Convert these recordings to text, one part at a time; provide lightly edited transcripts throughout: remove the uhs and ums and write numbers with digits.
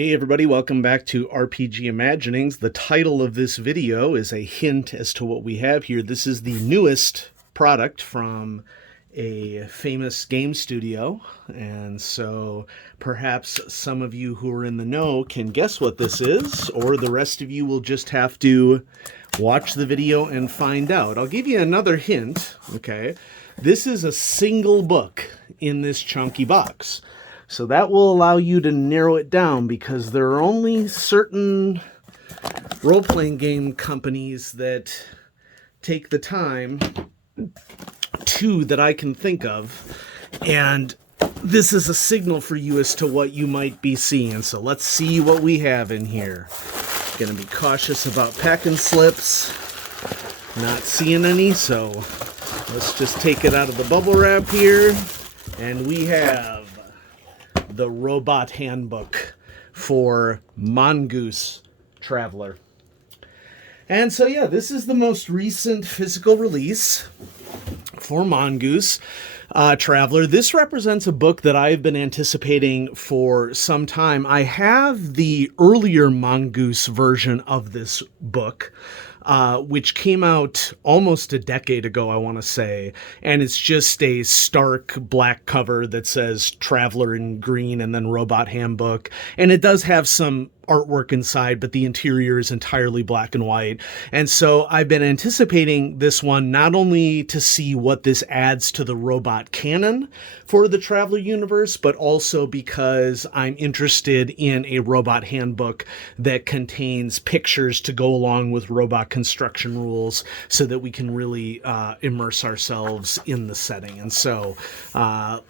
Hey everybody, welcome back to RPG Imaginings. The title of this video is a hint as to what we have here. This is the newest product from a famous game studio, and so perhaps some of you who are in the know can guess what this is, or the rest of you will just have to watch the video and find out. I'll give you another hint, okay? This is a single book in this chunky box. So that will allow you to narrow it down, because there are only certain role-playing game companies that take the time, two that I can think of, and this is a signal for you as to what you might be seeing. So let's see what we have in here. Gonna be cautious about packing slips. Not seeing any, so let's just take it out of the bubble wrap here, and we have the Robot Handbook for Mongoose Traveler. And so yeah, this is the most recent physical release for Mongoose Traveler. This represents a book that I've been anticipating for some time. I have the earlier Mongoose version of this book, which came out almost a decade ago, I want to say, and it's just a stark black cover that says Traveler in green and then Robot Handbook, and it does have some artwork inside, but the interior is entirely black and white. And so I've been anticipating this one, not only to see what this adds to the robot canon for the Traveler universe, but also because I'm interested in a robot handbook that contains pictures to go along with robot construction rules, so that we can really immerse ourselves in the setting. And so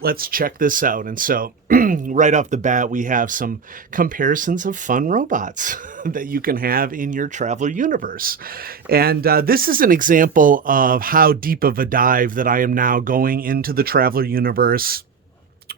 let's check this out. And so right off the bat, we have some comparisons of fun robots that you can have in your Traveler universe. And this is an example of how deep of a dive that I am now going into the Traveler universe.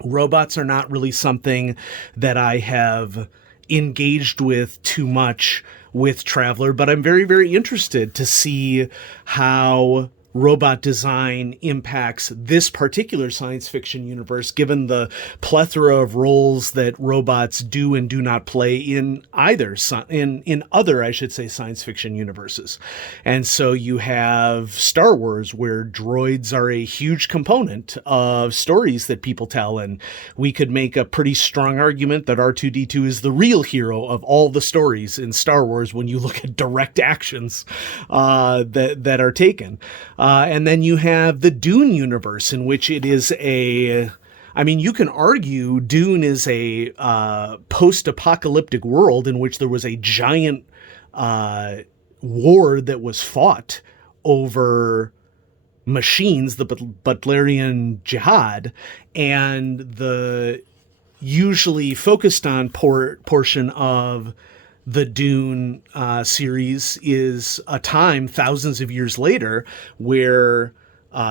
Robots are not really something that I have engaged with too much with Traveler, but I'm very, very interested to see how robot design impacts this particular science fiction universe, given the plethora of roles that robots do and do not play in either in other, I should say, science fiction universes. And so you have Star Wars, where droids are a huge component of stories that people tell, and we could make a pretty strong argument that R2-D2 is the real hero of all the stories in Star Wars when you look at direct actions that are taken. And then you have the Dune universe, in which it is you can argue Dune is a post-apocalyptic world in which there was a giant war that was fought over machines, the Butlerian Jihad, and the usually focused on portion of the Dune series is a time thousands of years later where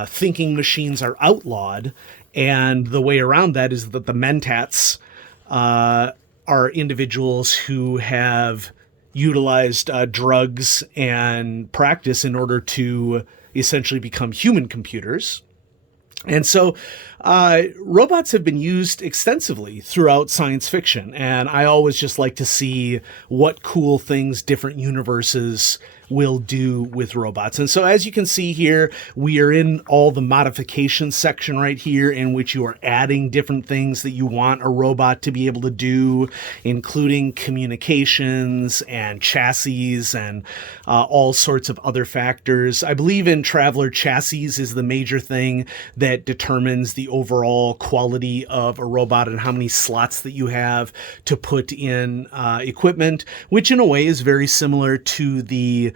thinking machines are outlawed, and the way around that is that the Mentats are individuals who have utilized drugs and practice in order to essentially become human computers. And so robots have been used extensively throughout science fiction, and I always just like to see what cool things different universes will do with robots. And so as you can see here, we are in all the modification section right here, in which you are adding different things that you want a robot to be able to do, including communications and chassis and all sorts of other factors. I believe in Traveler, chassis is the major thing that determines the overall quality of a robot and how many slots that you have to put in equipment, which in a way is very similar to the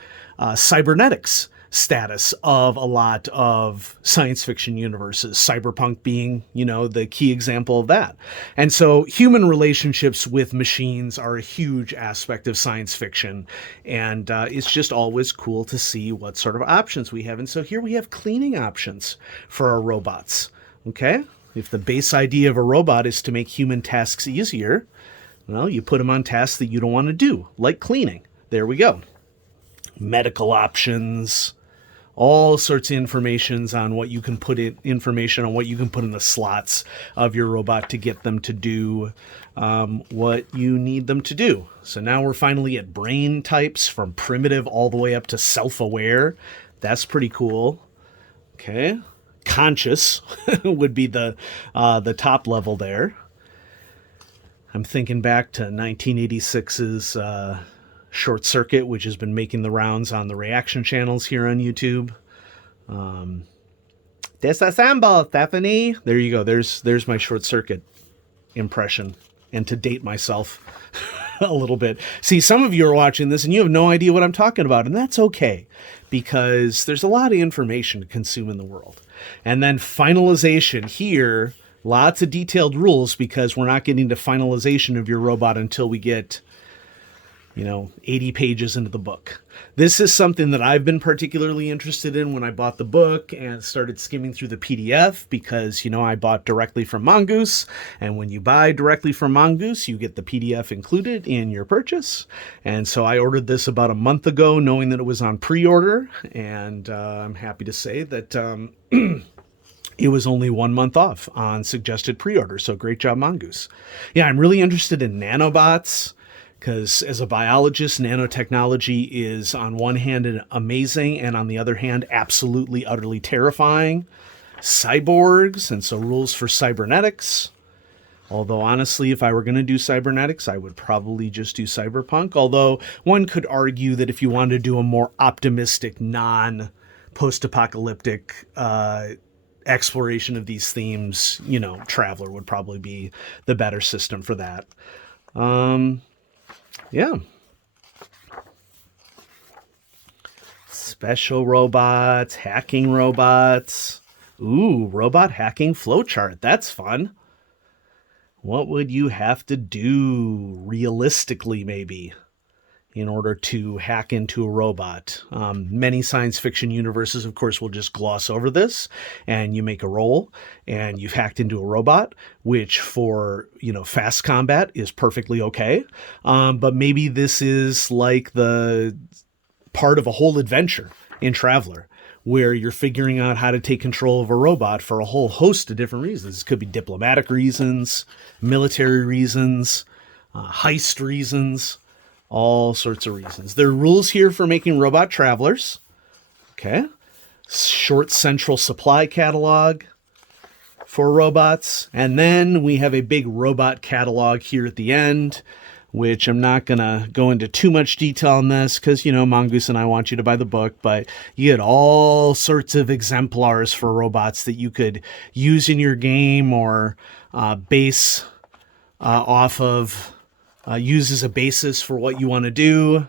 cybernetics status of a lot of science fiction universes, cyberpunk being, the key example of that. And so human relationships with machines are a huge aspect of science fiction, and it's just always cool to see what sort of options we have. And so here we have cleaning options for our robots. Okay? If the base idea of a robot is to make human tasks easier, well, you put them on tasks that you don't want to do, like cleaning. There we go. Medical options, all sorts of information on what you can put in the slots of your robot to get them to do what you need them to do. So now we're finally at brain types, from primitive all the way up to self-aware. That's pretty cool. Okay. Conscious would be the top level there. I'm thinking back to 1986's Short Circuit, which has been making the rounds on the reaction channels here on YouTube. Disassemble, Stephanie. There you go. There's my Short Circuit impression. And to date myself a little bit. See, some of you are watching this and you have no idea what I'm talking about, and that's okay, because there's a lot of information to consume in the world. And then finalization here, lots of detailed rules, because we're not getting to finalization of your robot until we get 80 pages into the book. This is something that I've been particularly interested in when I bought the book and started skimming through the PDF, because, I bought directly from Mongoose. And when you buy directly from Mongoose, you get the PDF included in your purchase. And so I ordered this about a month ago, knowing that it was on pre-order. And I'm happy to say that it was only 1 month off on suggested pre-order. So great job, Mongoose. Yeah, I'm really interested in nanobots, because as a biologist, nanotechnology is on one hand amazing, and on the other hand, absolutely, utterly terrifying. Cyborgs, and so rules for cybernetics. Although honestly, if I were going to do cybernetics, I would probably just do cyberpunk. Although one could argue that if you wanted to do a more optimistic, non-post-apocalyptic exploration of these themes, Traveler would probably be the better system for that. Yeah. Special robots, hacking robots. Ooh, robot hacking flowchart. That's fun. What would you have to do realistically, maybe, in order to hack into a robot? Many science fiction universes, of course, will just gloss over this, and you make a roll and you've hacked into a robot, which for, fast combat is perfectly okay. But maybe this is like the part of a whole adventure in Traveler, where you're figuring out how to take control of a robot for a whole host of different reasons. It could be diplomatic reasons, military reasons, heist reasons, all sorts of reasons. There are rules here for making robot travelers. Okay. Short central supply catalog for robots. And then we have a big robot catalog here at the end, which I'm not going to go into too much detail on this because, Mongoose and I want you to buy the book, but you get all sorts of exemplars for robots that you could use in your game or base off of, use as a basis for what you want to do.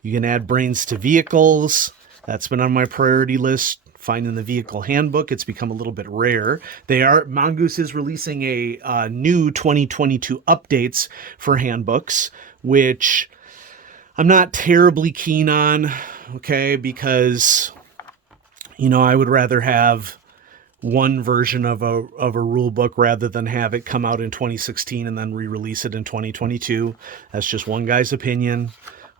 You can add brains to vehicles. That's been on my priority list. Finding the vehicle handbook, it's become a little bit rare. Mongoose is releasing a new 2022 updates for handbooks, which I'm not terribly keen on, okay, because, I would rather have one version of a rule book rather than have it come out in 2016 and then re-release it in 2022. That's just one guy's opinion.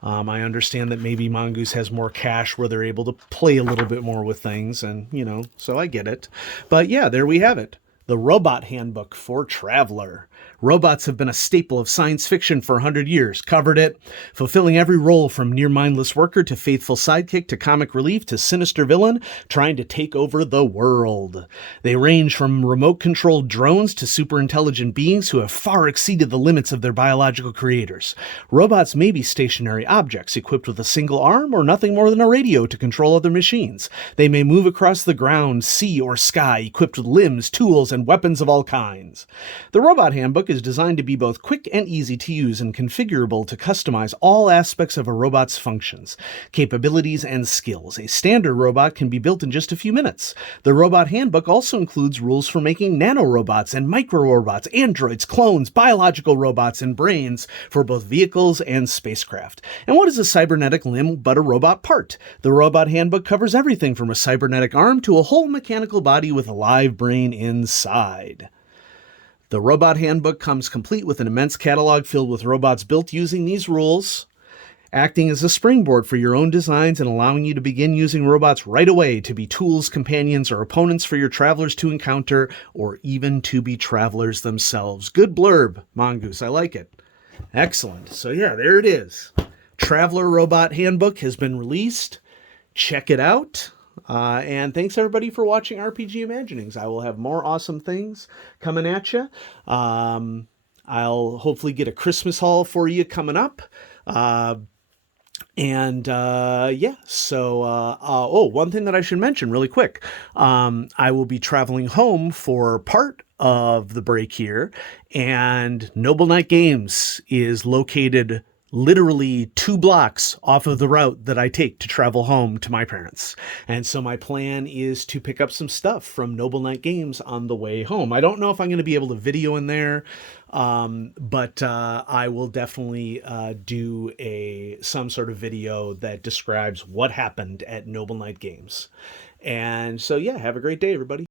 I understand that maybe Mongoose has more cash where they're able to play a little bit more with things, and, so I get it. But yeah, there we have it. The Robot Handbook for Traveler. Robots have been a staple of science fiction for 100 years. Covered it. Fulfilling every role from near mindless worker to faithful sidekick to comic relief to sinister villain trying to take over the world. They range from remote-controlled drones to super-intelligent beings who have far exceeded the limits of their biological creators. Robots may be stationary objects equipped with a single arm or nothing more than a radio to control other machines. They may move across the ground, sea, or sky equipped with limbs, tools, and weapons of all kinds. The Robot Handbook is designed to be both quick and easy to use and configurable to customize all aspects of a robot's functions, capabilities, and skills. A standard robot can be built in just a few minutes. The Robot Handbook also includes rules for making nanorobots and microrobots, androids, clones, biological robots, and brains for both vehicles and spacecraft. And what is a cybernetic limb but a robot part? The Robot Handbook covers everything from a cybernetic arm to a whole mechanical body with a live brain inside. The Robot Handbook comes complete with an immense catalog filled with robots built using these rules. acting as a springboard for your own designs and allowing you to begin using robots right away to be tools, companions, or opponents for your travelers to encounter, or even to be travelers themselves. Good blurb, Mongoose. I like it. Excellent. So yeah, there it is. Traveler Robot Handbook has been released. Check it out. And thanks everybody for watching RPG Imaginings. I will have more awesome things coming at you. I'll hopefully get a Christmas haul for you coming up. Yeah, so, one thing that I should mention really quick. I will be traveling home for part of the break here, and Noble Knight Games is located literally 2 blocks off of the route that I take to travel home to my parents. And so my plan is to pick up some stuff from Noble Knight Games on the way home. I don't know if I'm going to be able to video in there, but I will definitely do some sort of video that describes what happened at Noble Knight Games. And so, yeah, have a great day, everybody.